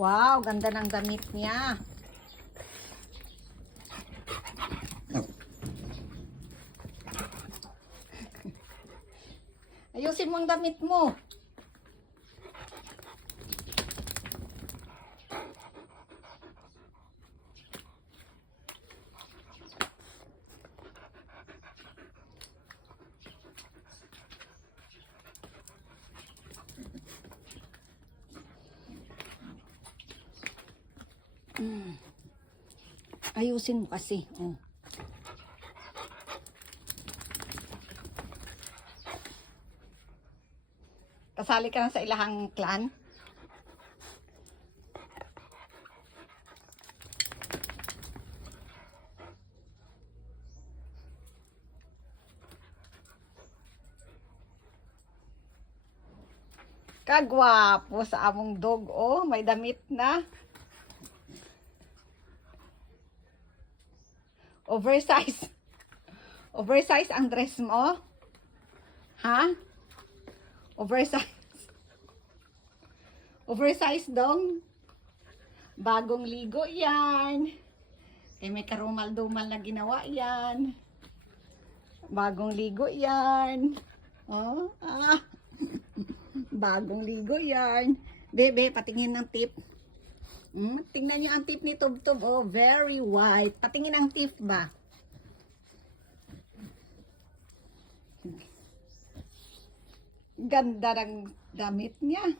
Wow, ganda ng damit niya. Ayusin mo ang damit mo. Ayusin mo kasi. Oh. Kasali ka na sa ilahang clan? Kagwapo sa among dog. Oh, may damit na. Oversize. Oversize ang dress mo? Ha? Oversize. Oversize dong. Bagong ligo yan. May karumal-dumal na ginawa yan. Bagong ligo yan. Oh, ah. Bagong ligo yan. Bebe, patingin ng tip. Tingnan nyo ang tip ni Tub-Tub. Oh, very white. Patingin ang tip ba? Ganda ng damit niya.